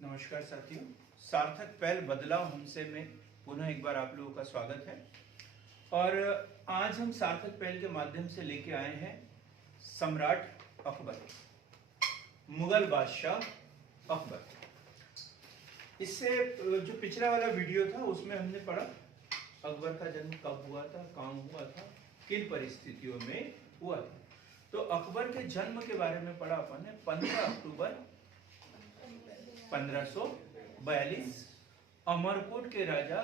नमस्कार साथियों, सार्थक पहल बदलाव हमसे में पुनः एक बार आप लोगों का स्वागत है। और आज हम सार्थक पहल के माध्यम से लेके आए हैं सम्राट अकबर, मुगल बादशाह अकबर। इससे जो पिछला वाला वीडियो था उसमें हमने पढ़ा अकबर का जन्म कब हुआ था, कहाँ हुआ था, किन परिस्थितियों में हुआ था। तो अकबर के जन्म के बारे में पढ़ा अपन ने 15 अक्टूबर 1542 अमरकोट के राजा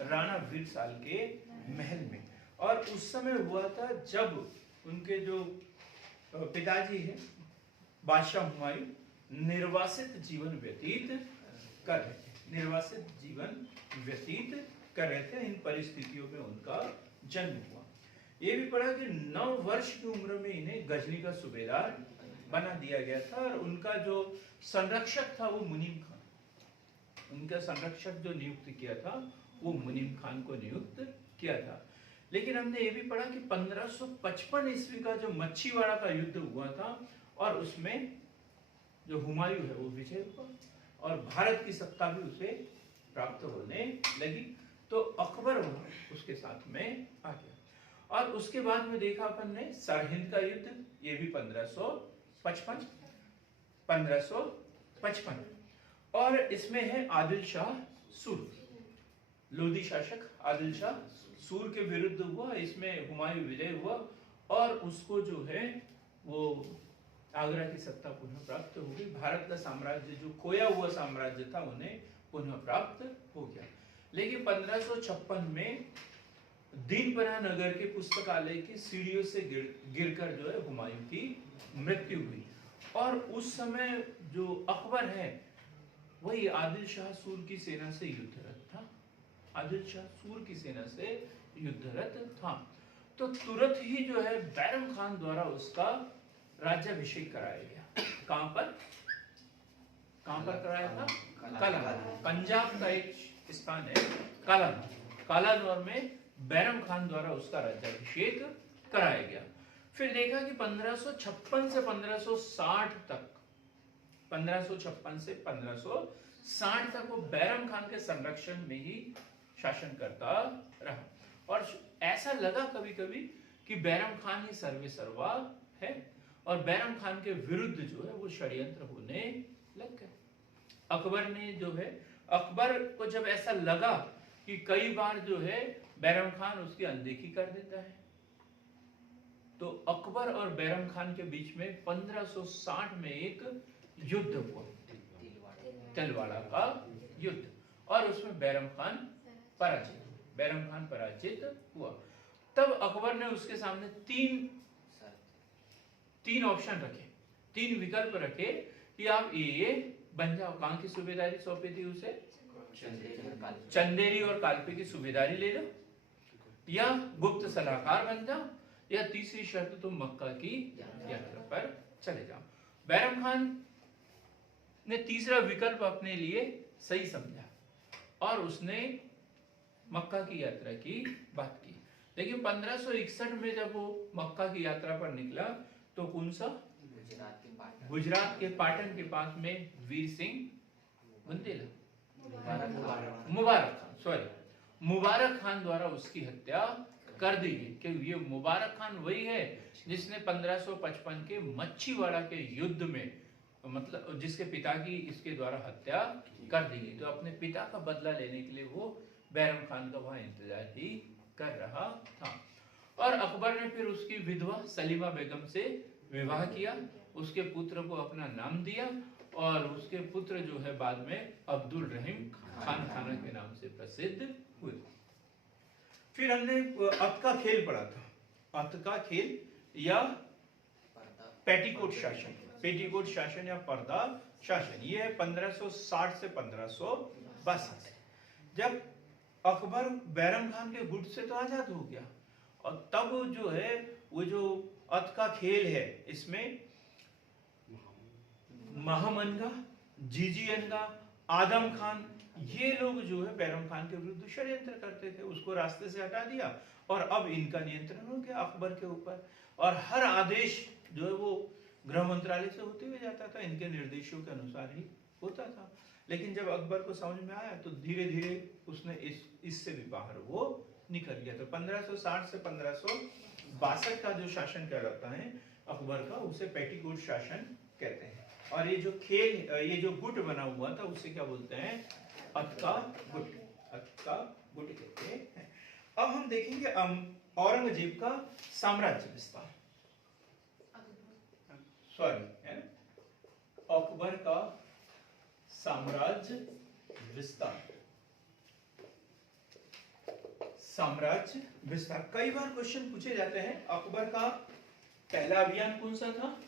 राणा वीरसाल के महल में। और उस समय हुआ था जब उनके जो पिताजी हैं बादशाह हुमायूं निर्वासित जीवन व्यतीत कर रहे थे, इन परिस्थितियों में उनका जन्म हुआ। ये भी पढ़ा कि 9 वर्ष की उम्र में इन्हें गजनी का सूबेदार बना दिया गया था और उनका जो संरक्षक था वो मुनीम खान, उनका संरक्षक जो नियुक्त किया था वो मुनीम खान को नियुक्त किया था। लेकिन हमने ये भी पढ़ा कि 1555 ईस्वी का जो मच्छीवाड़ा का युद्ध हुआ था और उसमें जो हुमायूं है वो विजय हुआ और भारत की सत्ता भी उसे प्राप्त होने लगी। तो अकबर उसके साथ में आ गया। और उसके बाद में देखा अपन ने सरहिंद का युद्ध, ये भी 1555 और इसमें है आदिल शाह सूर, लोधी शासक आदिल शाह सूर के विरुद्ध हुआ। इसमें हुमायूं विजय हुआ और उसको जो है वो आगरा की सत्ता पुनः प्राप्त हो गई। भारत का साम्राज्य जो खोया हुआ साम्राज्य था उन्हें पुनः प्राप्त हो गया। लेकिन 1556 में दीनपना नगर के पुस्तकालय की सीढ़ियों से गिरकर जो है हुमायूं की मृत्यु हुई। और उस समय जो अकबर है वही आदिल शाह सूर की सेना से युद्धरत था, तो तुरंत ही जो है बैरम खान द्वारा उसका राज्याभिषेक कराया गया। कहां पर कराया था? कालानौर, पंजाब का एक स्थान है कालानौर में बैरम खान द्वारा उसका राज्याभिषेक कराया गया। फिर देखा कि 1556 से 1560 तक वो बैरम खान के संरक्षण में ही शासन करता रहा। और ऐसा लगा कभी कभी कि बैरम खान ही सर्वे सर्वा है और बैरम खान के विरुद्ध जो है वो षड्यंत्र होने लग गए। अकबर को जब ऐसा लगा कि कई बार जो है बैरम खान उसकी अनदेखी कर देता है, तो अकबर और बैरम खान के बीच में 1560 में एक युद्ध हुआ, तिलवाड़ा का युद्ध। और उसमें बैरम खान पराजित हुआ। तब अकबर ने उसके सामने तीन ऑप्शन रखे, 3 विकल्प रखे कि आप ये बन जाओ। कहां की सूबेदारी सौंपी थी उसे? चंदेरी और कालपे की सूबेदारी ले लो, या गुप्त सलाहकार बन जाओ, या तीसरी शर्त तुम मक्का की यात्रा पर चले जाओ। बैरम खान ने तीसरा विकल्प अपने लिए सही समझा और उसने मक्का की यात्रा की बात की। लेकिन 1561 में जब वो मक्का की यात्रा पर निकला तो कौन सा? गुजरात के पाटन के पास में वीर सिंह बुंदेला, मुबारक खान द्वारा उसकी हत्या कर दी गई। कि ये मुबारक खान वही है जिसने 1555 के मच्छीवाड़ा के युद्ध में, मतलब जिसके पिता की इसके द्वारा हत्या कर दी गई। तो अपने पिता का बदला लेने के लिए वो बैरम खान का वहां इंतजार ही कर रहा था। और अकबर ने फिर उसकी विधवा सलीमा बेगम से विवाह किया, उसके पुत्र को अपना नाम दिया और उसके पुत्र जो है बाद में अब्दुल रहीम खान खाना के नाम से प्रसिद्ध हुए। फिर हमने अत का खेल पढ़ा था, अत का खेल या पेटीकोट शासन या पर्दा शासन। ये है 1560 से 1562। जब अकबर बैरम खान के गुट से तो आजाद हो गया और तब जो है वो जो अत का खेल है इसमें महामनगा, जीजीअनगा, आदम खान, ये लोग जो है बैरम खान के विरुद्ध षड्यंत्र करते थे। उसको रास्ते से हटा दिया और अब इनका नियंत्रण हो गया अकबर के ऊपर। और हर आदेश जो है वो गृह मंत्रालय से होते हुए जाता था, इनके निर्देशों के अनुसार ही होता था। लेकिन जब अकबर को समझ में आया तो धीरे धीरे उसने इससे भी बाहर वो निकल गया। तो 1560 से 1562 का जो शासन कहलाता है अकबर का, उसे पेटीकोट शासन कहते हैं। और ये जो खेल, ये जो गुट बना हुआ था उसे क्या बोलते हैं? अत का गुट, अत का गुट कहते हैं। अब हम देखेंगे औरंगजेब का साम्राज्य विस्तार, सॉरी है ना, अकबर का साम्राज्य विस्तार। साम्राज्य विस्तार कई बार क्वेश्चन पूछे जाते हैं। अकबर का पहला अभियान कौन सा था,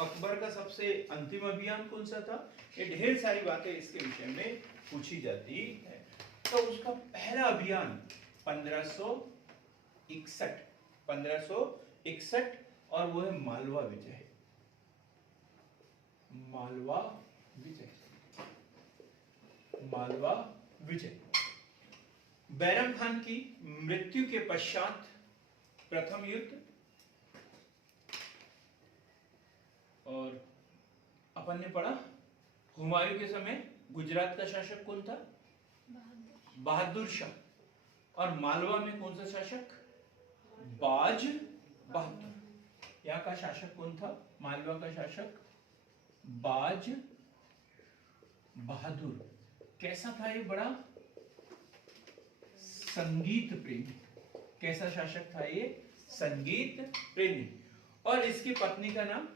अकबर का सबसे अंतिम अभियान कौन सा था, ये ढेर सारी बातें इसके विषय में पूछी जाती है। तो उसका पहला अभियान 1561 और वो है मालवा विजय। मालवा विजय, मालवा विजय। बैरम खान की मृत्यु के पश्चात प्रथम युद्ध। और अपन ने पढ़ा हुमायूं के समय गुजरात का शासक कौन था? बहादुर शाह। और मालवा में कौन सा शासक? बाज बहादुर। यहाँ का शासक कौन था? मालवा का शासक बाज बहादुर। कैसा था ये? बड़ा संगीत प्रेमी। कैसा शासक था ये? संगीत प्रेमी। और इसकी पत्नी का नाम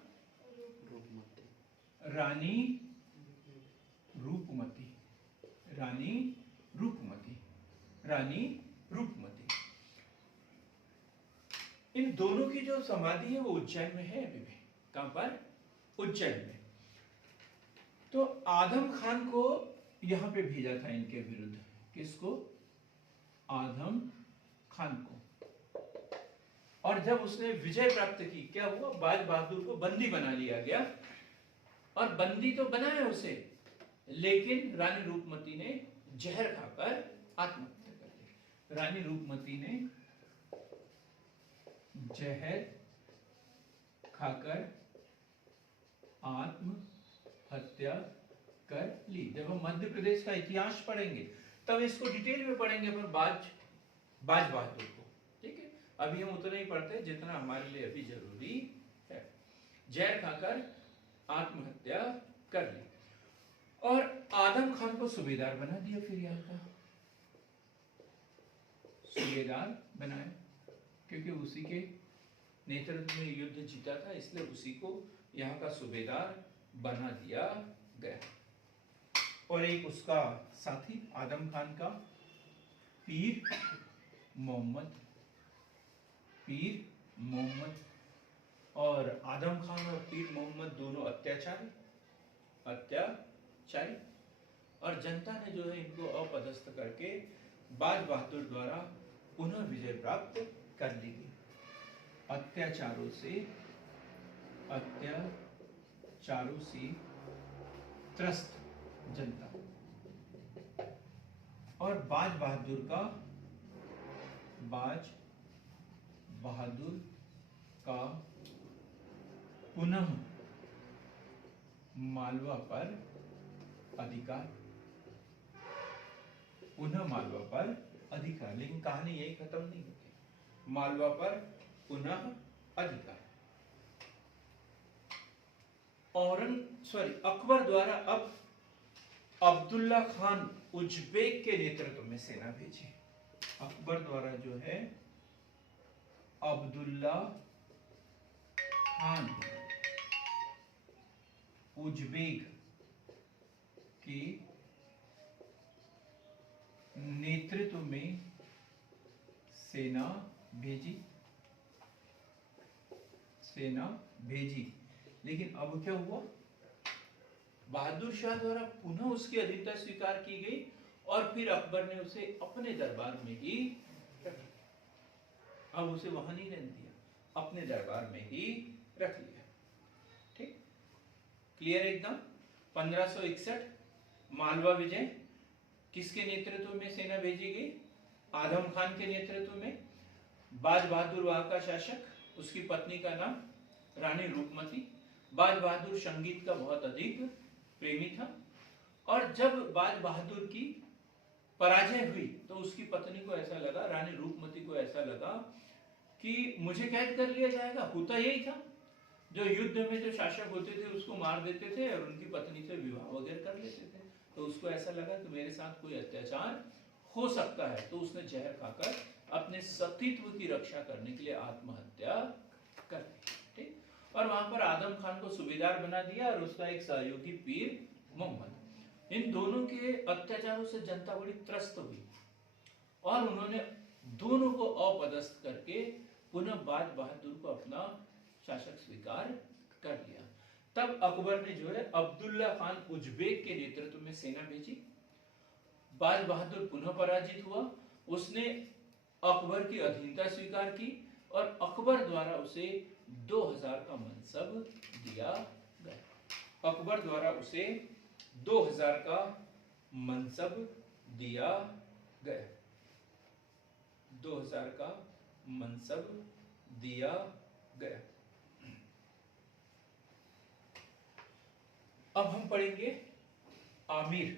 रानी रूपमती। रानी रूपमती, रानी रूपमती। इन दोनों की जो समाधि है वो उज्जैन में है अभी भी। कहां पर? उज्जैन में। तो आदम खान को यहां पे भेजा था इनके विरुद्ध। किसको? आदम खान को। और जब उसने विजय प्राप्त की, क्या हुआ? बाज बहादुर को बंदी बना लिया गया। और बंदी तो बनाया उसे, लेकिन रानी रूपमती ने जहर खाकर आत्महत्या कर ली। रानी रूपमती ने जहर खाकर आत्महत्या कर ली। जब हम मध्य प्रदेश का इतिहास पढ़ेंगे तब इसको डिटेल में पढ़ेंगे, पर बाज बहादुर को। ठीक है, अभी हम उतना ही पढ़ते हैं जितना हमारे लिए अभी जरूरी है। जहर खाकर आत्महत्या कर ली और आदम खान को सूबेदार बना दिया। फिर यहाँ का सूबेदार बनाया, क्योंकि उसी के नेतृत्व में युद्ध जीता था, इसलिए उसी को यहाँ का सूबेदार बना दिया गया। और एक उसका साथी आदम खान का पीर मोहम्मद। पीर मोहम्मद। और आदम खान और पीर मोहम्मद दोनों अत्याचारी। और जनता ने जो है इनको अपदस्थ करके बाज बहादुर द्वारा पुनः विजय प्राप्त कर ली गई। अत्याचारों से त्रस्त जनता। और बाज बहादुर का पुनः मालवा पर अधिकार। पुनः मालवा पर अधिकार। लेकिन कहानी यही खत्म नहीं होती। मालवा पर पुनः अधिकार। अकबर द्वारा अब अब्दुल्ला खान उज्बेक के नेतृत्व में सेना भेजी। अकबर द्वारा जो है अब्दुल्ला खान उज्बेक के नेतृत्व में सेना भेजी। लेकिन अब क्या हुआ? बहादुर शाह द्वारा पुनः उसकी अधीनता स्वीकार की गई और फिर अकबर ने उसे अपने दरबार में ही रखा। अब उसे वहां नहीं रहने दिया, अपने दरबार में ही रख लिया। ठीक, क्लियर एकदम। 1561 मालवा विजय। किसके नेतृत्व में सेना भेजी गई? आदम खान के नेतृत्व में। बाज बहादुर वहां का शासक, उसकी पत्नी का नाम रानी रूपमती। बाज बहादुर संगीत का बहुत अधिक प्रेमी था और जब बाज बहादुर की पराजय हुई तो उसकी पत्नी को ऐसा लगा, रानी रूपमती को ऐसा लगा कि मुझे कैद कर लिया जाएगा। होता यही था, जो युद्ध में जो शासक होते थे उसको मार देते थे और उनकी पत्नी से विवाह वगैरह कर लेते थे। तो उसको ऐसा लगा कि मेरे साथ कोई अत्याचार हो सकता है, तो उसने जहर खाकर अपने सतीत्व की रक्षा करने के लिए आत्महत्या कर ली। ठीक, और वहां पर आदम खान को सूबेदार बना दिया और उसका एक सहयोगी पीर मोहम्मद। इन दोनों के अत्याचारों से जनता बड़ी त्रस्त हुई और उन्होंने दोनों को अपदस्थ करके पुनः बाज बहादुर को अपना शासक स्वीकार कर लिया। तब अकबर ने जो है अब्दुल्ला खान उज्बेक के नेतृत्व में सेना भेजी। बाज बहादुर पुनः पराजित हुआ। उसने अकबर की अधीनता स्वीकार की और अकबर द्वारा उसे 2000 का मनसब दिया गया। अकबर द्वारा उसे 2000 का मनसब दिया गया। 2000 का मनसब दिया गया। अब हम पढ़ेंगे आमिर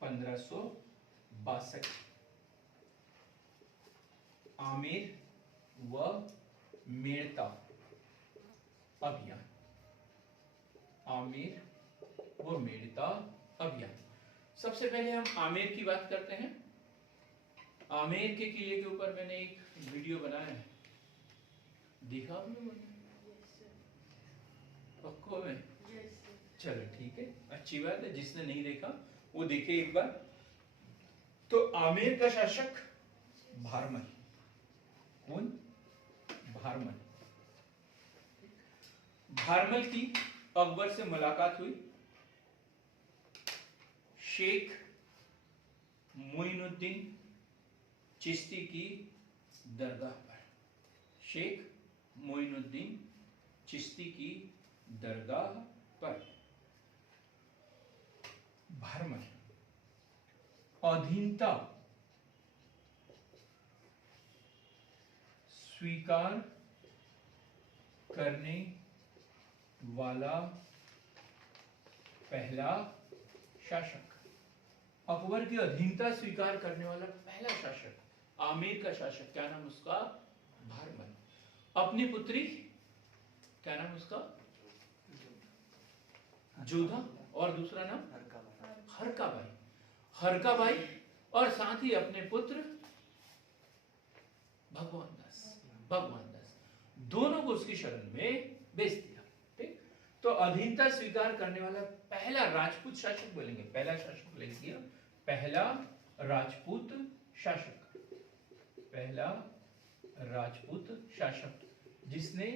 1562। आमिर व मेड़ता अभियान। आमिर व मेड़ता अभियान। सबसे पहले हम आमेर की बात करते हैं। आमेर के किले के ऊपर मैंने एक वीडियो बनाया है, देखा आपने? पक्को में? चलो ठीक है, अच्छी बात है। जिसने नहीं देखा वो देखे एक बार। तो आमेर का शासक भारमल। कौन? भारमल। भारमल की अकबर से मुलाकात हुई शेख मोइनुद्दीन चिश्ती की दरगाह पर। शेख मोइनुद्दीन चिश्ती की दरगाह पर भारमल अधीनता स्वीकार करने वाला पहला शासक। अकबर की अधीनता स्वीकार करने वाला पहला शासक, आमेर का शासक। क्या नाम उसका? भारमल। अपनी पुत्री, क्या नाम उसका? जोधा। और दूसरा नाम? हरकाबाई। हरकाबाई और साथ ही अपने पुत्र भगवान दास, दोनों को उसकी शरण में भेज दिया। ठीक, तो अधीनता स्वीकार करने वाला पहला राजपूत शासक बोलेंगे, पहला शासक बोलेंगे, पहला राजपूत शासक, पहला राजपूत शासक जिसने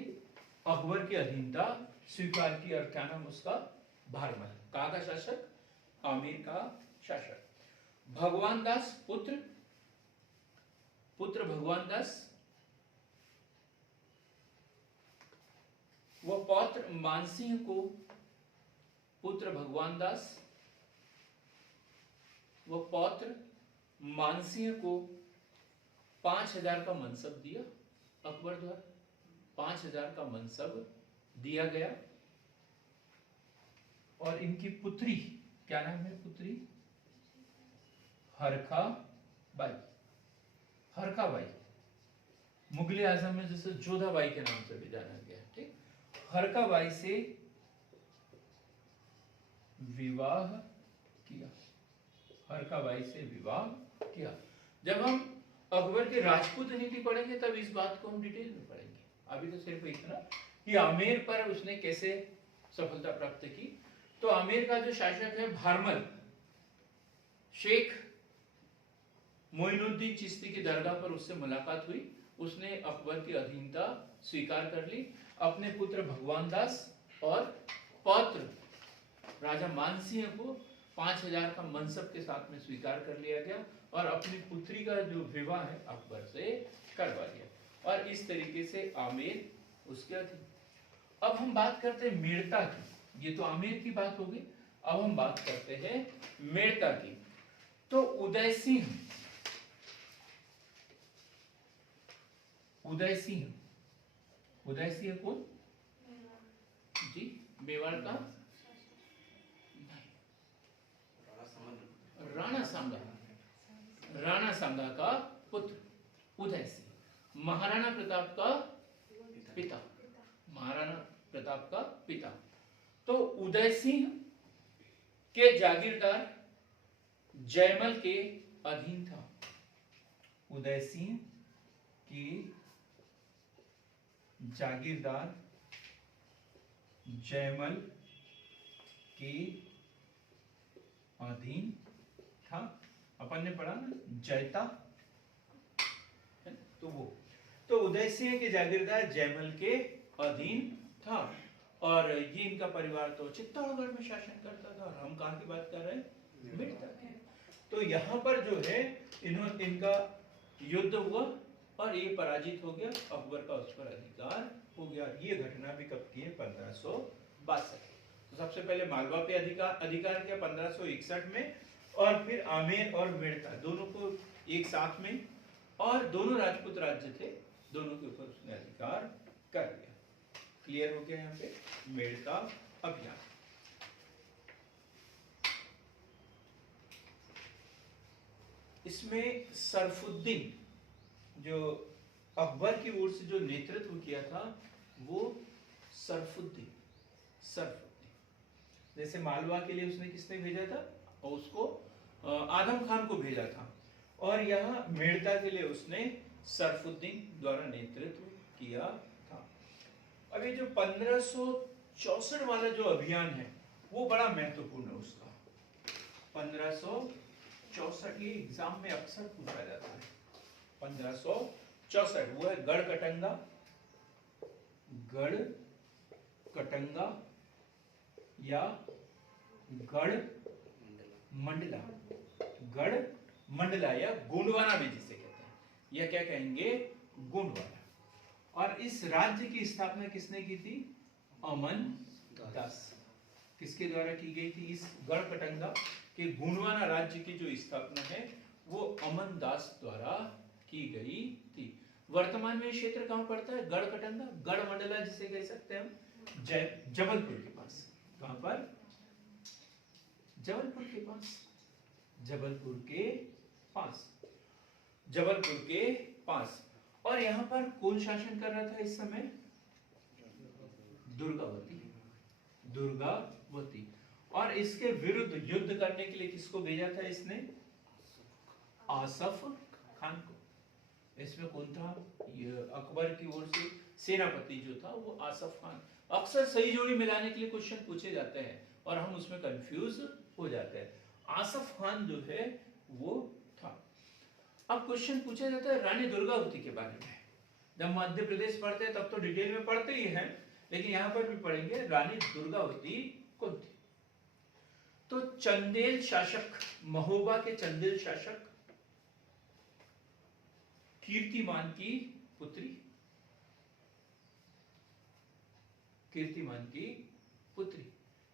अकबर की अधीनता स्वीकार की। और क्या नाम उसका? भारमल। कहाँ का शासक? आमेर का शासक। भगवान दास पुत्र भगवान दास वो पौत्र मानसिंह को, पुत्र भगवान दास वो पौत्र मानसिंह को 5000 का मनसब दिया अकबर द्वारा। 5000 का मनसब दिया गया। और इनकी पुत्री, क्या नाम है पुत्री? हरकाबाई। हरकाबाई मुगले आजम में जैसे जोधाबाई के नाम से भी जाना गया। ठीक, हरकाबाई से विवाह किया। हरकाबाई से विवाह किया। जब हम अकबर के राजपूत नीति पढ़ेंगे तब इस बात को हम डिटेल में पढ़ेंगे। अभी तो सिर्फ इतना कि आमेर पर उसने कैसे सफलता प्राप्त की। तो आमेर का जो शासक है भारमल, शेख मोइनुद्दीन चिश्ती की दरगाह पर उससे मुलाकात हुई। उसने अकबर की अधीनता स्वीकार कर ली। अपने पुत्र भगवान दास और पौत्र राजा मानसिंह को 5000 का मनसब के साथ में स्वीकार कर लिया गया और अपनी पुत्री का जो विवाह है अकबर से करवा दिया। और इस तरीके से आमेर उसके अधीन। अब हम बात करते हैं मेड़ता की। ये तो आमेर की बात होगी। अब हम बात करते हैं मेड़ता की। तो उदय सिंह कौन जी? मेवाड़ का नहीं, सांगा का पुत्र उदय सिंह, महाराणा प्रताप का पिता, महाराणा प्रताप का पिता। तो उदय सिंह के जागीरदार जयमल के अधीन था। उदय सिंह की जागीरदार जयमल के अधीन था। अपन ने पढ़ा ना जयता, तो वो तो उदय सिंह के जागीरदार जयमल के अधीन था। और ये इनका परिवार तो चित्तौड़गढ़ में शासन करता था। और हम कहाँ की बात कर रहे हैं? मेड़ता की। तो यहाँ पर जो है इनका युद्ध हुआ और ये पराजित हो गया, अकबर का उस पर अधिकार हो गया। ये घटना भी कब की है? 1562। तो सबसे पहले मालवा पे अधिकार किया 1561 में, और फिर आमेर और मेड़ता दोनों को एक साथ में, और दोनों राजपूत राज्य थे, दोनों के ऊपर उसने अधिकार कर लिया। क्लियर हो गया यहाँ पे मेड़ता अभियान। इसमें सरफुद्दीन जो अकबर की ओर से जो नेतृत्व किया था वो सरफुद्दीन। जैसे मालवा के लिए उसने किसने भेजा था? और उसको आदम खान को भेजा था। और यहाँ मेड़ता के लिए उसने सरफुद्दीन द्वारा नेतृत्व किया था। अब ये जो 1564 वाला जो अभियान है वो बड़ा महत्वपूर्ण है उसका। 1564 ये एग्जाम में अक्सर पूछा जाता है। 1564 वो है गढ़ कटंगा या गढ़ मंडला या गोंडवाना भी जिसे कहते हैं, या क्या कहेंगे? गोंडवाना। और इस राज्य की स्थापना किसने की थी? अमन दास। किसके द्वारा की गई थी? इस गढ़कटंगा के गोंडवाना राज्य की जो स्थापना है वो अमन दास द्वारा की गई थी। वर्तमान में क्षेत्र कहां पड़ता है? गढ़कटंगा, गढ़ मंडला जिसे कह सकते हैं हम, जबलपुर के पास। कहां पर? जबलपुर के पास। जबलपुर के पास। और यहाँ पर कौन शासन कर रहा था इस समय? दुर्गावती। और इसके विरुद्ध युद्ध करने के लिए किसको भेजा था इसने? आसफ खान को। इसमें कौन था? ये अकबर की ओर से सेनापति जो था वो आसफ खान। अक्सर सही जोड़ी मिलाने के लिए क्वेश्चन पूछे जाते हैं और हम उसमें कंफ्यूज हो जाते हैं। आसफ खान जो है वो था। अब क्वेश्चन पूछा जाता है रानी दुर्गावती के बारे में। जब मध्य प्रदेश पढ़ते हैं तब तो डिटेल में पढ़ते ही हैं, लेकिन यहाँ पर भी पढ़ेंगे रानी दुर्गावती कौन थी। तो चंदेल शासक, महोबा के चंदेल शासक कीर्तिमान की पुत्री,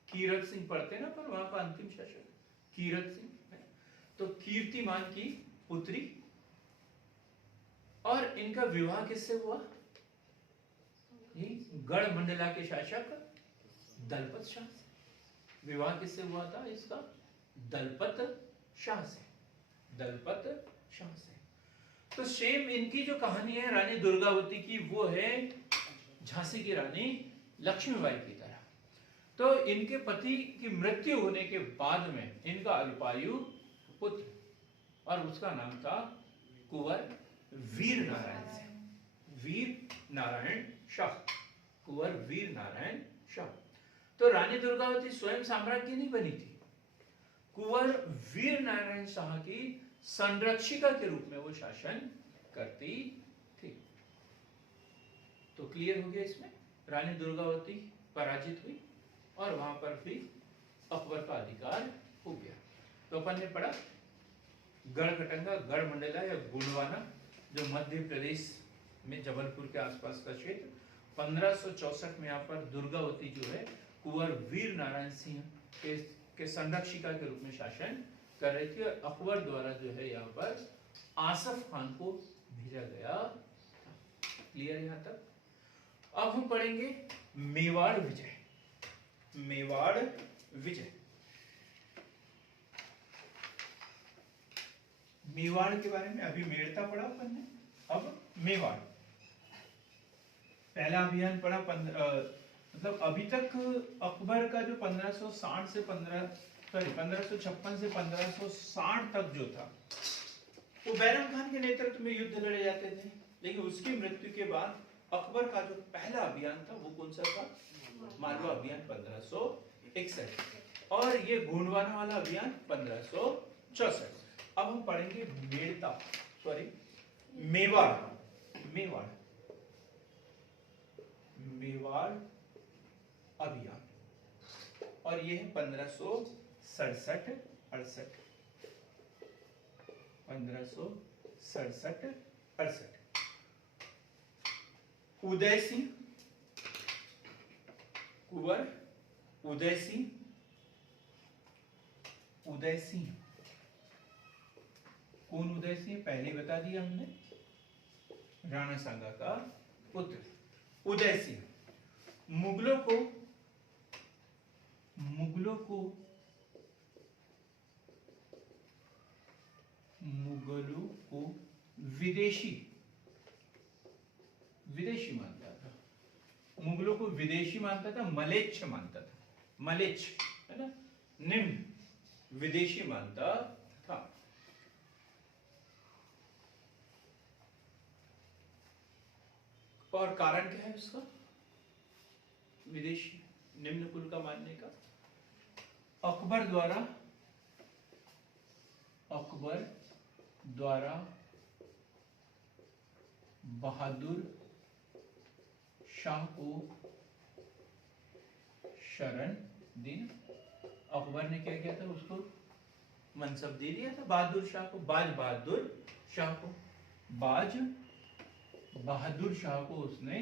कीरत सिंह पढ़ते हैं ना, पर वहां का अंतिम शासक कीरत सिंह। तो कीर्तिमान की पुत्री। और इनका विवाह किससे हुआ? गढ़ मंडला के शासक दलपत शाह से। विवाह किससे हुआ था इसका? दलपत शाह से। तो सेम इनकी जो कहानी है रानी दुर्गावती की, वो है झांसी की रानी लक्ष्मीबाई की तरह। तो इनके पति की मृत्यु होने के बाद में इनका अल्पायु पुत्र, और उसका नाम था कुंवर वीर नारायण शाह। तो रानी दुर्गावती स्वयं साम्राज्य नहीं बनी थी, कुंवर वीर नारायण शाह की संरक्षिका के रूप में वो शासन करती थी। तो क्लियर हो गया इसमें। रानी दुर्गावती पराजित हुई और वहां पर भी अकबर का अधिकार हो गया। तो अपन ने पढ़ा गढ़कटंगा, गढ़ मंडला या गोंडवाना, जो मध्य प्रदेश में जबलपुर के आसपास का क्षेत्र। 1564 में यहाँ पर दुर्गावती जो है कुंवर वीर नारायण सिंह के संरक्षिका के रूप में शासन कर रही थी, और अकबर द्वारा जो है यहाँ पर आसफ खान को भेजा गया। क्लियर यहाँ तक? अब हम पढ़ेंगे मेवाड़ विजय। मेवाड़ के बारे में अभी मेड़ता पढ़ा अपन ने, अब मेवाड़। पहला अभियान पढ़ा मतलब अभी तक अकबर का जो 1560 से 1556 से 1560 तक जो था वो बैरम खान के नेतृत्व में युद्ध लड़े जाते थे। लेकिन उसकी मृत्यु के बाद अकबर का जो पहला अभियान था वो कौन सा था? मालवा अभियान 1561 और ये गोंडवाना वाला अभियान 1564। अब हम पढ़ेंगे मेवाड़ मेवाड़ मेवाड़ अभियान, और ये है 1567 68 1567 68। उदय सिंह कुंवर उदय सिंह कौन उदय सिंह? पहले बता दिया हमने, राणा सांगा का पुत्र उदय सिंह। मुगलों को विदेशी मानता था, मुगलों को विदेशी मानता था, मलेच्छ मानता था, मलेच्छ है ना, निम्न विदेशी मानता था। और कारण क्या है उसका विदेशी निम्न कुल का मानने का? अकबर द्वारा बहादुर शाह को शरण देना। अकबर ने क्या किया था? उसको मनसब दे दिया था बहादुर शाह को, बाज बहादुर शाह को उसने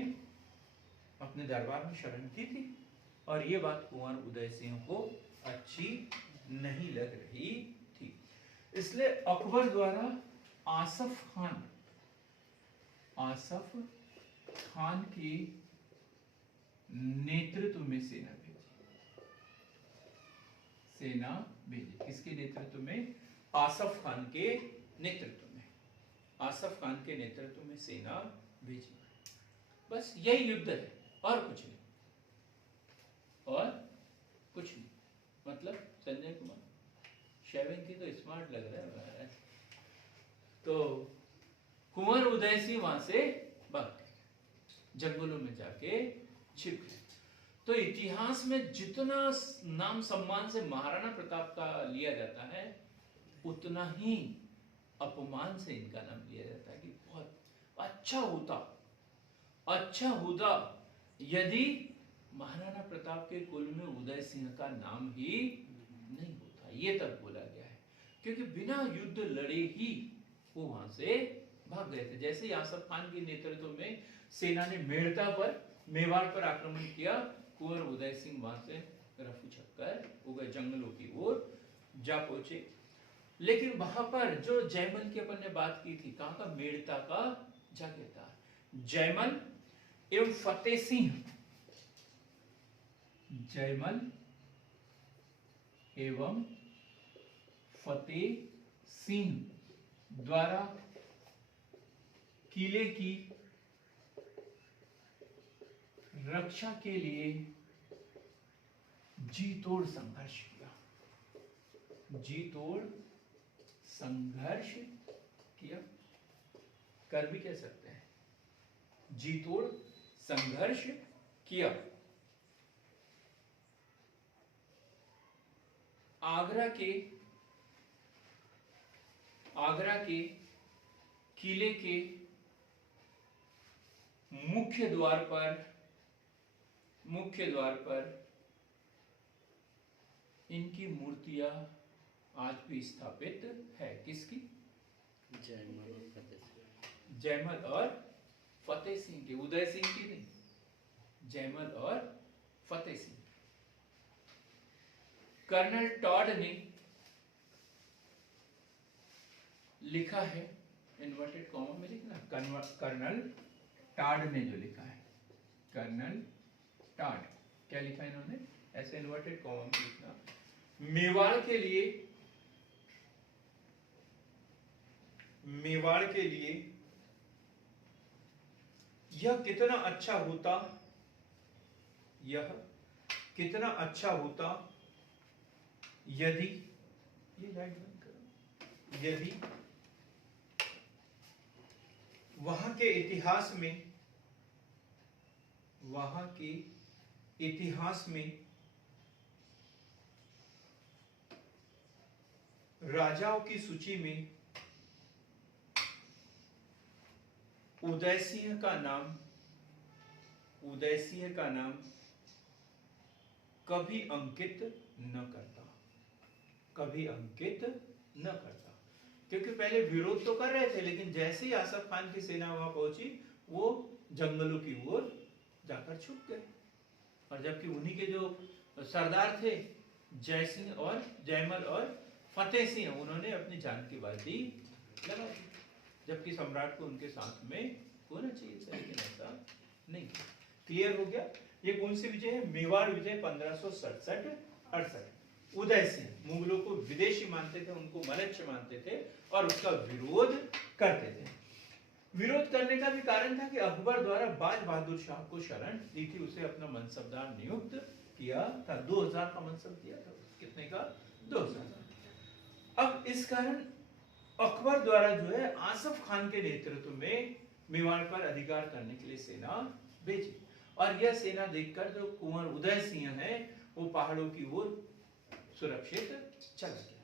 अपने दरबार में शरण दी थी। और ये बात कुंवर उदय सिंह को अच्छी नहीं लग रही थी, इसलिए अकबर द्वारा आसफ खान के नेतृत्व में सेना भेजी। किसके नेतृत्व में? आसफ खान के नेतृत्व में सेना भेजी। बस यही युद्ध है और कुछ नहीं। मतलब संजय कुमार शेविंग की तो स्मार्ट लग रहा है। तो कुंवर उदय सिंह वहां से भाग जंगलों में जाके छिप गए। तो इतिहास में जितना नाम सम्मान से महाराणा प्रताप का लिया जाता है उतना ही अपमान से इनका नाम लिया जाता है कि बहुत अच्छा होता यदि महाराणा प्रताप के कुल में उदय सिंह का नाम ही नहीं होता, ये तब बोला गया है, क्योंकि बिना युद्ध लड़े ही वो वहां से भाग गए थे। जैसे ही आसफ खान के नेतृत्व में सेना ने मेवाड़ पर आक्रमण किया, कुंवर उदय सिंह वहां से रफू चक्कर हो गए, जंगलों की ओर जा पहुंचे। लेकिन वहां पर जो जयमल की अपन ने बात की थी, कहां का? मेड़ता का जागीरदार जयमल एवं फतेह सिंह, जयमल एवं फतेह सिंह द्वारा किले की रक्षा के लिए जी तोड़ संघर्ष किया। कर भी कह सकते हैं, जी तोड़ संघर्ष किया। आगरा के किले के मुख्य द्वार पर इनकी मूर्तियां आज भी स्थापित है। किसकी? जयमल और फतेह सिंह की, उदय सिंह की नहीं, जयमल और फतेह सिंह। कर्नल टॉड ने लिखा है, इन्वर्टेड कॉमा में लिखना, कर्नल टॉड ने जो लिखा है, कर्नल टॉड क्या लिखा है इन्होंने? ऐसे इन्वर्टेड कॉमा में लिखना। मेवाड़ के लिए मेवाड़ के लिए यह कितना अच्छा होता, यह कितना अच्छा होता यदि, ये लाइट बंद करो, यदि वहां के इतिहास में, वहां के इतिहास में राजाओं की सूची में उदय सिंह का नाम, उदय सिंह का नाम कभी अंकित न करता, कभी अंकित न करता। क्योंकि पहले विरोध तो कर रहे थे, लेकिन जैसे ही आसफ खान की सेना वहां पहुंची वो जंगलों की ओर जाकर छुप गए। और जबकि उन्हीं के जो सरदार थे जय सिंह और जयमल और फतेह सिंह, उन्होंने अपनी जान की बाजी लगा दी, जबकि सम्राट को उनके साथ में होना चाहिए था, लेकिन ऐसा नहीं। क्लियर हो गया? ये कौन सी विजय है? मेवाड़ विजय 1567-68। उदय सिंह मुगलों को विदेशी मानते थे, उनको मलच्छ मानते थे और उसका विरोध करते थे। विरोध करने का भी कारण था कि अकबर द्वारा बाज बहादुर शाह को शरण दी थी, उसे अपना मनसबदार नियुक्त किया था। 2000 का मनसब दिया था। कितने का? 2000। अब इस कारण अकबर द्वारा जो है आसफ खान के नेतृत्व में मेवाड़ पर अधिकार करने के लिए सेना भेजी, और यह सेना देखकर जो कुंवर उदय सिंह है वो पहाड़ों की ओर सुरक्षित चला गया।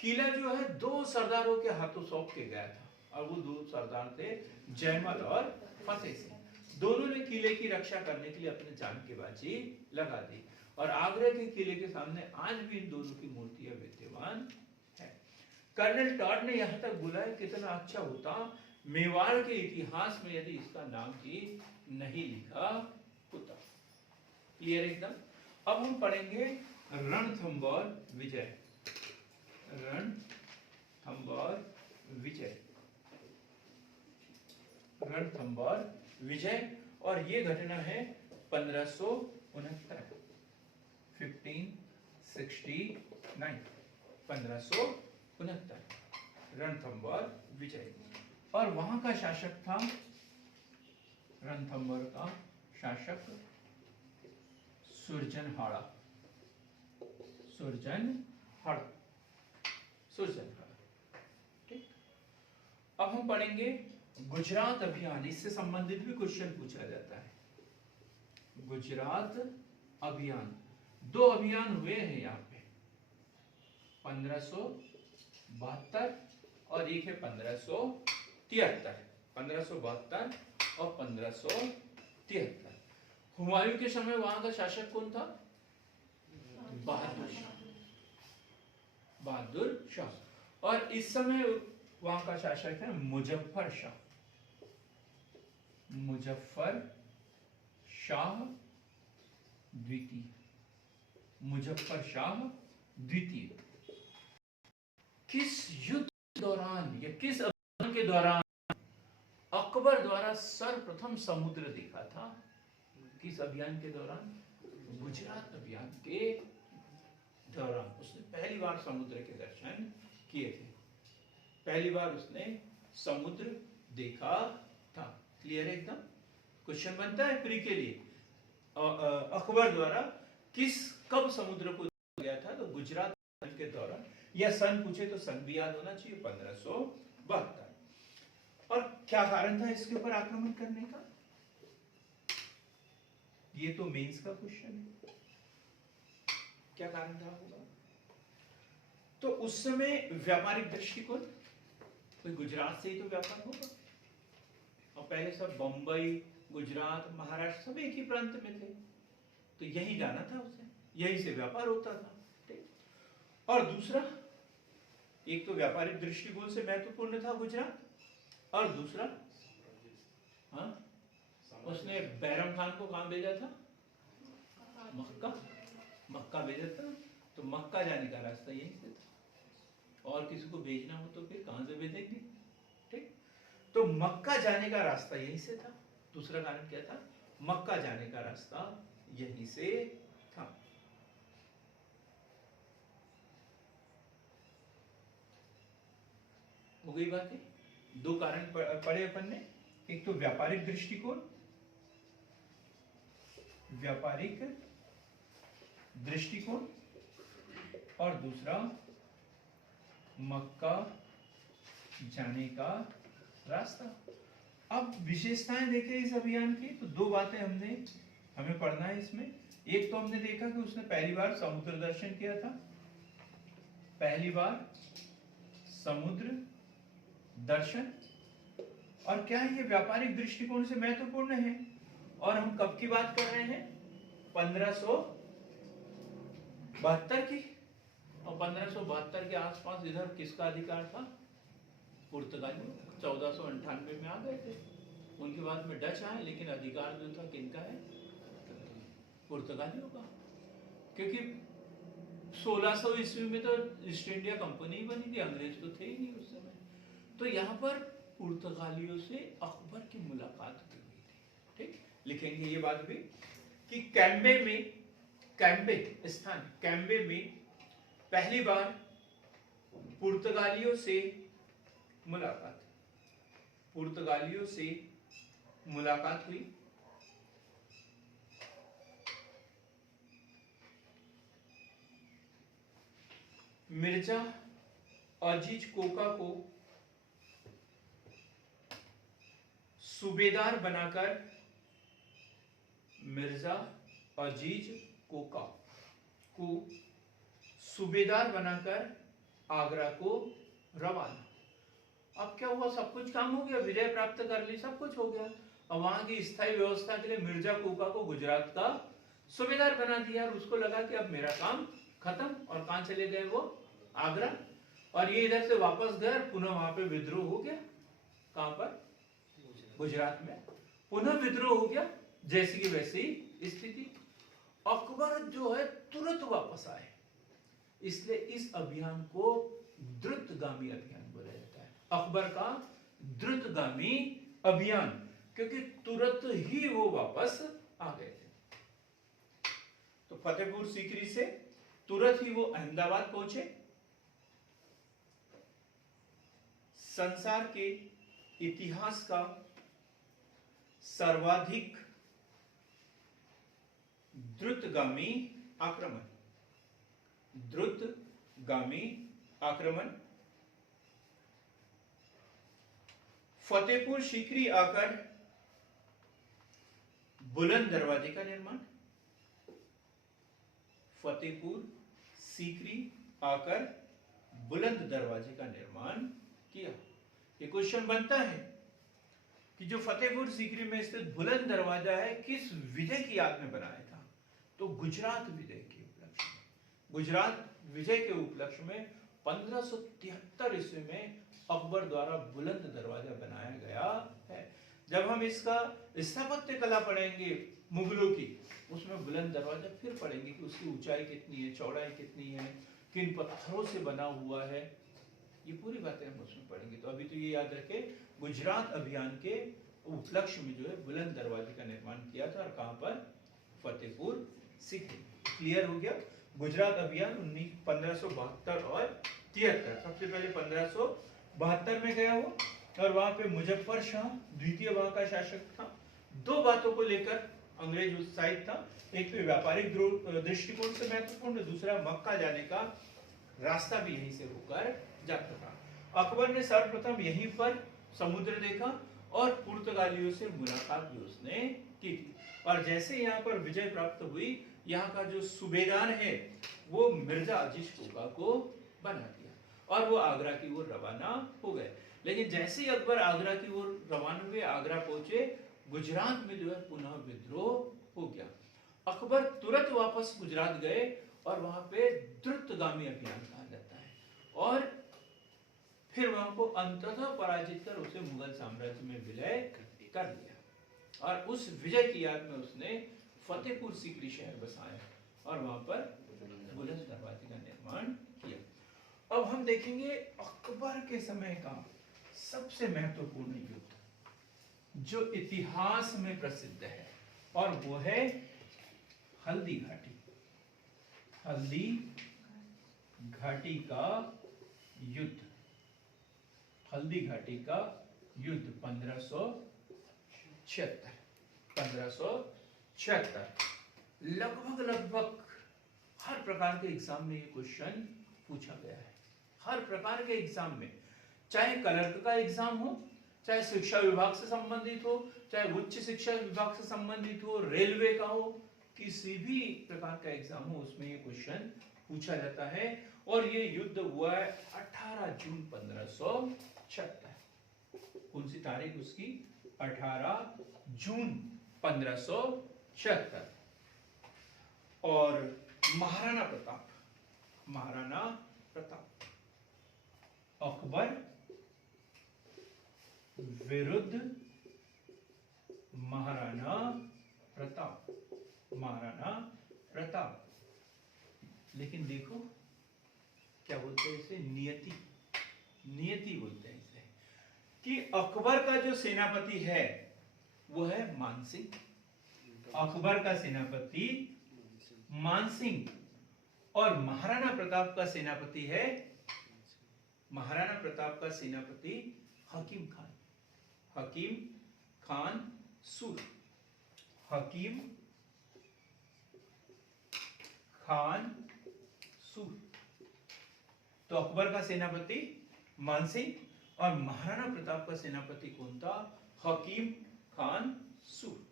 किला जो है 2 सरदारों के हाथों सौंप के गया था, और वो 2 सरदार थे जयमल और फतेह सिंह। दोनों ने किले की रक्षा करने के लिए अपने जान की बाजी लगा दी, और आगरा के किले के सामने आज भी इन दोनों की मूर्तियां विद्यमान है। कर्नल टॉड ने यहां तक बोला है, कितना अच्छा होता मेवाड़ के इतिहास में यदि इसका नाम ही नहीं लिखा होता। क्लियर एकदम? अब हम पढ़ेंगे रणथंभौर विजय, रणथंभौर विजय, रणथंभौर विजय। और ये घटना है 1569, 1569 रणथंभौर विजय। और वहां का शासक था, रणथंभौर का शासक सुरजनहाड़ा, सुरजनहाड़ा, सुरजनहाड़ा। ठीक। अब हम पढ़ेंगे गुजरात अभियान। इससे संबंधित भी क्वेश्चन पूछा जाता है। गुजरात अभियान, 2 अभियान हुए हैं यहाँ पे, 1572 और एक है 1573, 1572 और 1573। हुमायूं के समय वहां का शासक कौन था? बहादुर शाह, बहादुर शाह। और इस समय वहां का शासक है मुजफ्फर शाह, मुजफ्फर शाह द्वितीय, मुजफ्फर शाह द्वितीय। किस युद्ध के दौरान या किस अभियान के दौरान अकबर द्वारा सर्वप्रथम समुद्र देखा था? किस अभियान के दौरान? गुजरात अभियान के दौरान उसने पहली बार समुद्र के दर्शन किए थे, पहली बार उसने समुद्र देखा था। क्लियर है एकदम? क्वेश्चन बनता है प्री के लिए, अकबर द्वारा कब समुद्र को गया था? तो गुजरात के दौरान, या सन पूछे तो सन भी याद होना चाहिए, 1572। और क्या कारण था इसके ऊपर आक्रमण करने का? ये तो मेंस का क्वेश्चन है, क्या कारण रहा होगा? तो उस समय व्यापारिक दृष्टिकोण, कोई गुजरात से ही तो व्यापार होगा, और पहले सब बंबई, गुजरात, महाराष्ट्र सब एक ही प्रांत में थे, तो यही जाना था उसे, यही से व्यापार होता था। ठीक। और दूसरा, एक तो व्यापारिक दृष्टिकोण से महत्वपूर्ण था गुजरात, और दूसरा, हाँ, उसने बैरम खान को कहां भेजा था? मक्का, मक्का भेजा था। तो मक्का जाने का रास्ता यहीं से था, और किसी को भेजना हो तो फिर कहां से भेजेंगे? ठीक। तो मक्का जाने का रास्ता यहीं से था। दूसरा कारण क्या था? मक्का जाने का रास्ता यहीं से था। हो गई बातें? दो कारण पढ़े अपन ने, एक तो व्यापारिक दृष्टिकोण, व्यापारिक दृष्टिकोण, और दूसरा मक्का जाने का रास्ता। अब विशेषताएं देखें इस अभियान की, तो दो बातें हमें पढ़ना है इसमें। एक तो हमने देखा कि उसने पहली बार समुद्र दर्शन किया था, पहली बार समुद्र दर्शन। और क्या ये व्यापारिक दृष्टिकोण से महत्वपूर्ण है। और हम कब की बात कर रहे हैं, 1572 की। और 1572 के आसपास इधर किसका अधिकार था, पुर्तगाली। 1498 में आ गए थे, उनके बाद में डच आए, लेकिन अधिकार जो था किनका है, पुर्तगालियों का। क्योंकि 1600 ईस्वी में तो ईस्ट इंडिया कंपनी ही बनी थी, अंग्रेज तो थे ही नहीं उस समय। तो यहाँ पर पुर्तगालियों से अकबर की मुलाकात हुई थी। ठीक, लिखेंगे ये बात भी कि कैम्बे में पहली बार पुर्तगालियों से मुलाकात हुई। मिर्जा अजीज कोका को सूबेदार बनाकर आगरा को रवाना। अब क्या हुआ, सब कुछ काम हो गया, विजय प्राप्त कर ली, सब कुछ हो गया। अब वहां की स्थायी व्यवस्था के लिए मिर्जा कोका को गुजरात का सूबेदार बना दिया, और उसको लगा कि अब मेरा काम खत्म। और कहां चले गए वो, आगरा। और ये इधर से वापस गए, पुनः वहां पे विद्रोह हो गया। कहां पर, गुजरात में पुनः विद्रोह हो गया, जैसी की वैसी स्थिति। अकबर जो है तुरंत वापस आए, इसलिए इस अभियान को द्रुतगामी अभियान बोला जाता है। अकबर का द्रुतगामी अभियान, क्योंकि तुरंत ही वो वापस आ गए थे। तो फतेहपुर सीकरी से तुरंत ही वो अहमदाबाद पहुंचे। संसार के इतिहास का सर्वाधिक द्रुतगामी आक्रमण फतेहपुर सीकरी आकर बुलंद दरवाजे का निर्माण। फतेहपुर सीकरी आकर बुलंद दरवाजे का निर्माण किया। ये क्वेश्चन बनता है कि जो फतेहपुर सीकरी में स्थित बुलंद दरवाजा है, किस विजय की याद में बनाया था, तो गुजरात विजय के उपलक्ष्य में। गुजरात विजय के उपलक्ष्य में 1573 ईस्वी में अकबर द्वारा बुलंद दरवाजा बनाया गया है। जब हम इसका स्थापत्य कला पढ़ेंगे मुगलों की, उसमें बुलंद दरवाजा फिर पढ़ेंगे कि उसकी ऊंचाई कितनी है, चौड़ाई कितनी है, किन पत्थरों से बना हुआ है, ये पूरी बातें हम उसमें पढ़ेंगे। तो अभी तो ये याद रखें, गुजरात अभियान के उपलक्ष्य में जो है बुलंद दरवाजे का निर्माण किया था, और कहां पर, फतेहपुर सीकरी। क्लियर हो गया। गुजरात अभियान 1572 और 73। सबसे पहले 1572 में गया वो, और वहां पे मुजफ्फर शाह द्वितीय वहां का शासक था। दो बातों को लेकर अंग्रेज उत्साहित था, एक तो व्यापारिक दृष्टिकोण से महत्वपूर्ण, दूसरा मक्का जाने का रास्ता भी यहीं से होकर जाता था। अकबर ने सर्वप्रथम यहीं पर समुद्र देखा और पुर्तगालियों से मुलाकात भी उसने की थी। और जैसे यहाँ पर विजय प्राप्त हुई, यहाँ का जो सूबेदार है वो मिर्जा अजीज कोका को बना दिया, और वो आगरा की ओर रवाना हो गए। लेकिन जैसे ही अकबर आगरा की ओर रवाना हुए, आगरा पहुंचे, गुजरात में जो है पुनः विद्रोह हो गया। अकबर तुरंत वापस गुजरात गए, और वहां पे द्रुतगामी अभियान कहा जाता है, और फिर वहां को अंततः पराजित कर उसे मुगल साम्राज्य में विलय कर दिया। और उस विजय की याद में उसने फतेहपुर सीकरी शहर बसाया, और वहां पर बुलंद दरवाजे का निर्माण किया। अब हम देखेंगे अकबर के समय का सबसे महत्वपूर्ण युद्ध जो इतिहास में प्रसिद्ध है, और वो है हल्दी घाटी। हल्दी घाटी का युद्ध। हल्दी घाटी का युद्ध 1576 लगभग हर प्रकार के एग्जाम में ये क्वेश्चन पूछा गया है, हर प्रकार के एग्जाम में, चाहे क्लर्क का एग्जाम हो, चाहे शिक्षा विभाग से संबंधित हो, चाहे उच्च शिक्षा विभाग से संबंधित हो, रेलवे का हो, किसी भी प्रकार का एग्जाम हो उसमें ये क्वेश्चन पूछा जाता है। और ये युद्ध हुआ है 18 जून 1576। कौन सी तारीख उसकी? 18 जून 1576। और महाराणा प्रताप अकबर विरुद्ध महाराणा प्रताप। लेकिन देखो क्या बोलते हैं इसे, नियति बोलते हैं इसे, कि अकबर का जो सेनापति है वो है मानसिंह। अकबर का सेनापति मानसिंह और महाराणा प्रताप का सेनापति है, हकीम खान सूर। तो अकबर का सेनापति मानसिंह और महाराणा प्रताप का सेनापति कौन था? हकीम खान सूर।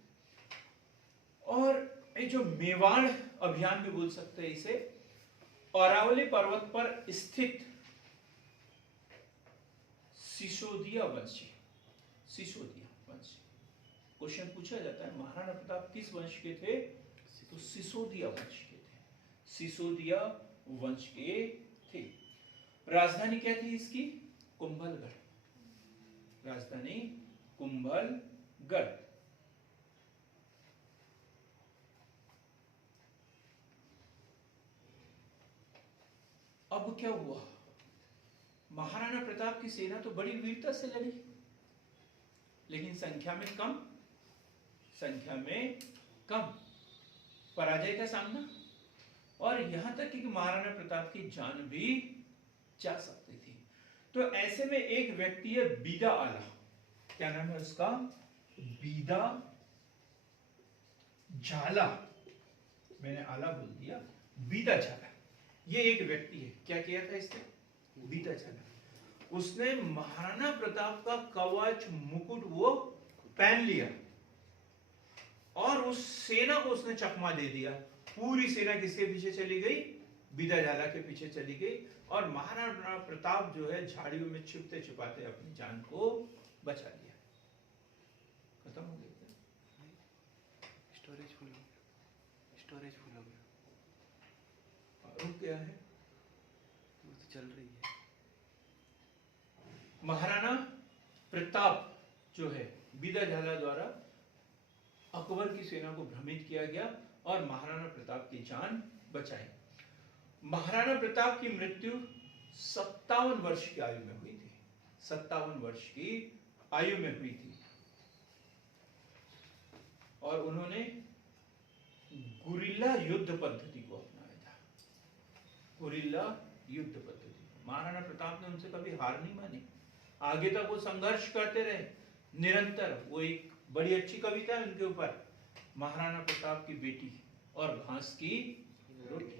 और ये जो मेवाड़ अभियान भी बोल सकते हैं इसे, अरावली पर्वत पर स्थित सिसोदिया वंश। क्वेश्चन पूछा जाता है महाराणा प्रताप किस वंश के थे? तो सिसोदिया वंश के थे। राजधानी क्या थी इसकी? कुंभलगढ़। अब क्या हुआ? महाराणा प्रताप की सेना तो बड़ी वीरता से लड़ी, लेकिन संख्या में कम पराजय का सामना, और यहां तक कि महाराणा प्रताप की जान भी जा सकती थी। तो ऐसे में एक व्यक्ति है बीदा आला, क्या नाम है उसका? बीदा झाला, मैंने आला बोल दिया, बीदा झाला। ये एक व्यक्ति है, क्या किया था इसने? बीदा झाला। उसने महाराणा प्रताप का कवच मुकुट वो पहन लिया और उस सेना को उसने चकमा दे दिया। पूरी सेना किसके पीछे चली गई? बीदा झाला के पीछे चली गई, और महाराणा प्रताप जो है झाड़ियों में छिपते छिपाते अपनी जान को बचा लिया। खत्म हो गया। स्टोरेज फुल हो गया। रुक गया है, वो तो चल रही है। महाराणा प्रताप जो है बीदा झाला द्वारा अकबर की सेना को भ्रमित किया गया और महाराणा प्रताप की जान बचाई। महाराणा प्रताप की मृत्यु 57 वर्ष की आयु में हुई थी। 57 वर्ष की आयु में हुई थी, और उन्होंने गुरिल्ला युद्ध पद्धति को अपनाया था। गुरिल्ला युद्ध पद्धति। महाराणा प्रताप ने उनसे कभी हार नहीं मानी, आगे तक वो संघर्ष करते रहे निरंतर। वो एक बड़ी अच्छी कविता है उनके ऊपर, महाराणा प्रताप की बेटी और घास की रोटी।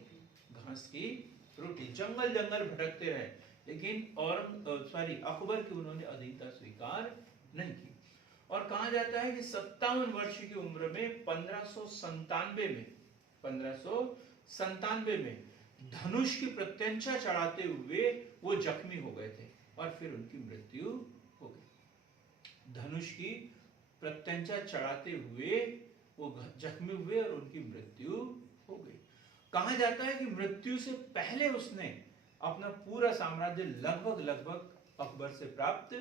जंगल भटकते रहे, लेकिन अकबर की उन्होंने अधीनता स्वीकार नहीं की। और कहा जाता है कि 57 वर्ष की उम्र में 1597 में धनुष की प्रत्यंचा चढ़ाते हुए वो जख्मी हो गए थे और फिर उनकी मृत्यु हो गई। धनुष की प्रत्यंचा चढ़ाते हुए वो जख्मी हुए और उनकी मृत्यु हो गई। कहा जाता है कि मृत्यु से पहले उसने अपना पूरा साम्राज्य लगभग अकबर से प्राप्त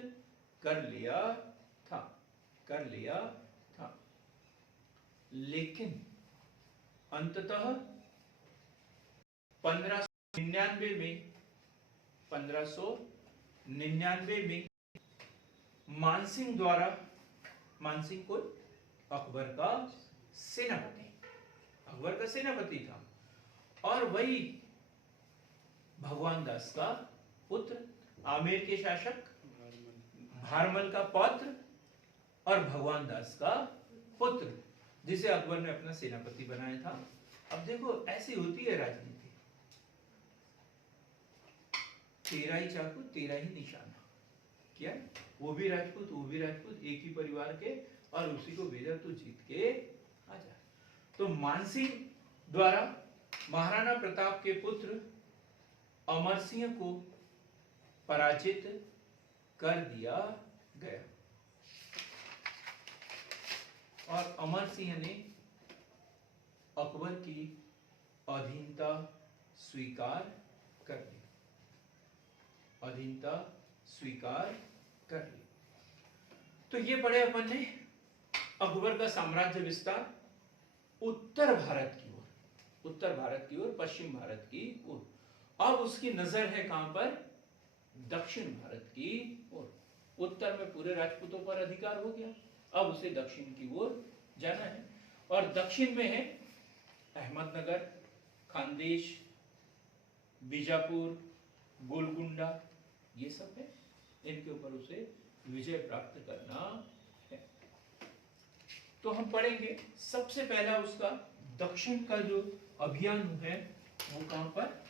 कर लिया था। लेकिन अंततः 1599 में मानसिंह को अकबर का सेनापति था, और वही भगवान दास का पुत्र, आमेर के शासक भारमल का पौत्र और भगवान दास का पुत्र, जिसे अकबर ने अपना सेनापति बनाया था। अब देखो ऐसी होती है राजनीति, तेरा ही चाकू तेरा ही निशाना। क्या वो भी राजपूत, वो भी राजपूत, एक ही परिवार के, और उसी को भेजा तू जीत के आ जा। तो मानसिंह द्वारा महाराणा प्रताप के पुत्र अमर सिंह को पराजित कर दिया गया और अमर सिंह ने अकबर की अधीनता स्वीकार कर ली, अधीनता स्वीकार कर ली। तो ये पढ़े अपन ने अकबर का साम्राज्य विस्तार उत्तर भारत की ओर, उत्तर भारत की ओर, पश्चिम भारत की ओर। अब उसकी नजर है कहां पर? दक्षिण भारत की ओर। उत्तर में पूरे राजपूतों पर अधिकार हो गया, अब उसे दक्षिण की ओर जाना है। और दक्षिण में है अहमदनगर, खानदेश, बीजापुर, गोलकुंडा, ये सब है। इनके ऊपर उसे विजय प्राप्त करना है। तो हम पढ़ेंगे सबसे पहला उसका दक्षिण का जो अभियान है वो कहां पर?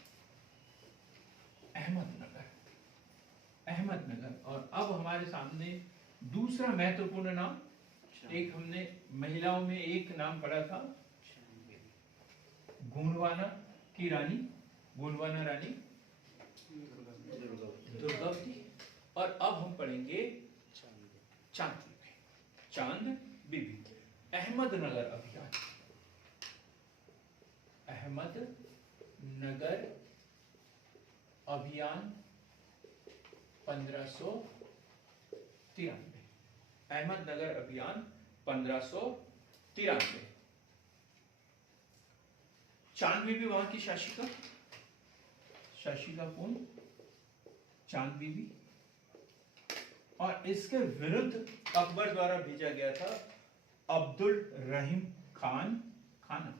अहमदनगर, अहमदनगर। और अब हमारे सामने दूसरा महत्वपूर्ण नाम, एक हमने महिलाओं में एक नाम पढ़ा था, गोंडवाना की रानी, गोंडवाना रानी दुर्गावती। और अब हम पढ़ेंगे चांद बीबी, चांद बीबी। अहमदनगर अभियान, अहमदनगर अभियान 1593, अहमदनगर अभियान 1593। चांद बीबी वहां की शासिका, शासिका कौन? चांद बीबी। और इसके विरुद्ध अकबर द्वारा भेजा गया था अब्दुल रहीम खान खाना,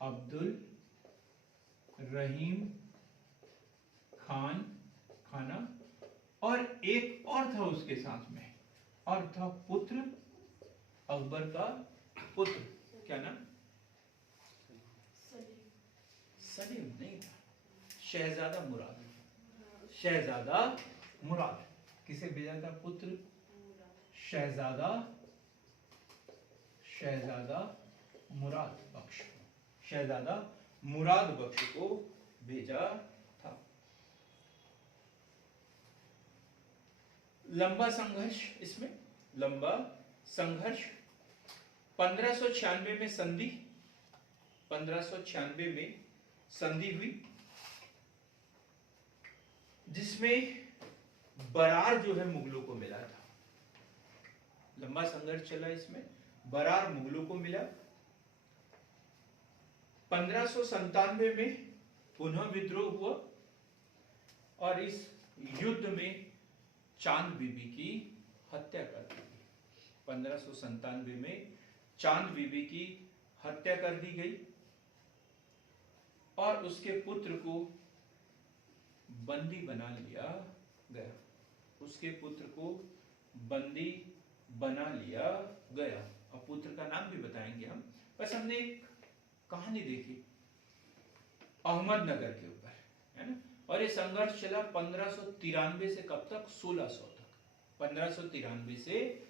अब्दुल रहीम खान खाना। और एक और था उसके साथ में, और था पुत्र, अकबर का पुत्र, क्या नाम? सलीम नहीं था, शहजादा मुराद, शहजादा मुराद। किसे भेजा था? पुत्र शहजादा, शहजादा मुराद बख्श, शहजादा मुराद बख्श को भेजा था। लंबा संघर्ष, इसमें लंबा संघर्ष। 1596 में संधि, 1596 में संधि हुई, जिसमें बरार जो है मुगलों को मिला था। लंबा संघर्ष चला, इसमें बरार मुगलों को मिला। 1597 में पुनः विद्रोह हुआ और इस युद्ध में चांद बीबी की हत्या कर दी गई। 1597 में चांद बीबी की हत्या कर दी गई और उसके पुत्र को बंदी बना लिया गया, उसके पुत्र को बंदी बना लिया गया। और पुत्र का नाम भी बताएंगे हम। बस हमने एक कहानी देखी अहमदनगर के ऊपर, है ना। और ये संघर्ष चला 1593 से कब तक? 1600 तक। 1593 से